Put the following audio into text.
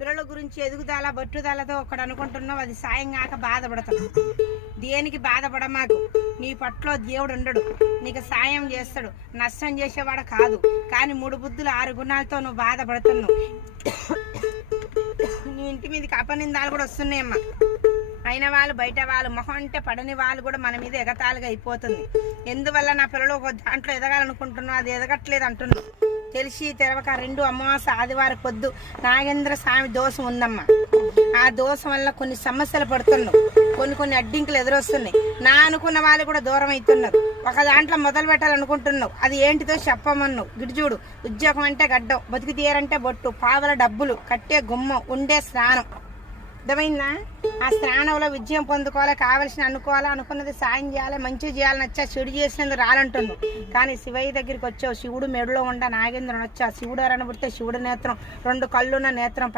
పిల్లల గురించి ఎదుగుదల బట్టుదలతో ఒకడు అనుకుంటున్నావు అది సాయం కాక బాధపడతావు దేనికి బాధపడ మాకు? నీ పట్లో దేవుడు ఉండడు. నీకు సాయం చేస్తాడు. నష్టం చేసేవాడు కాదు. కానీ మూడు బుద్ధులు ఆరు గుణాలతో నువ్వు బాధపడుతున్నావు. నీ ఇంటి మీదకి అపనిందాలు కూడా వస్తున్నాయమ్మా. అయిన వాళ్ళు బయట వాళ్ళు మొహం అంటే పడని వాళ్ళు కూడా మన మీద ఎగతాళిగా అయిపోతుంది. ఎందువల్ల నా పిల్లలు ఒక దాంట్లో ఎదగాలనుకుంటున్నావు? అది ఎదగట్లేదు అంటున్నావు. తెలిసి తెరవక రెండు అమావాస ఆదివారం పొద్దు నాగేంద్ర స్వామి దోషం ఉందమ్మా. ఆ దోషం వల్ల కొన్ని సమస్యలు పడుతున్నావు కొన్ని కొన్ని అడ్డింకులు ఎదురొస్తున్నాయి. నా అనుకున్న వాళ్ళు కూడా దూరం అవుతున్నారు ఒక దాంట్లో మొదలు పెట్టాలనుకుంటున్నావు. అది ఏంటిదో చెప్పమన్నావు. గిడిచూడు ఉద్యోగం అంటే గడ్డం బతికి తీయారంటే బొట్టు పావల డబ్బులు కట్టే గుమ్మం ఉండే స్నానం. అర్థమైందా? ఆ స్నానంలో విజయం పొందుకోవాలి కావలసిన అనుకోవాలి అనుకున్నది సాయం చేయాలి మంచి చేయాలని వచ్చా చెడు చేసినందుకు రాలంటుంది కానీ శివయ్య దగ్గరికి వచ్చావు శివుడు మెడలో ఉండ నాగేంద్రుని వచ్చా శివుడు ఎవరైనా పుడితే శివుడు నేత్రం రెండు కళ్ళున్న నేత్రం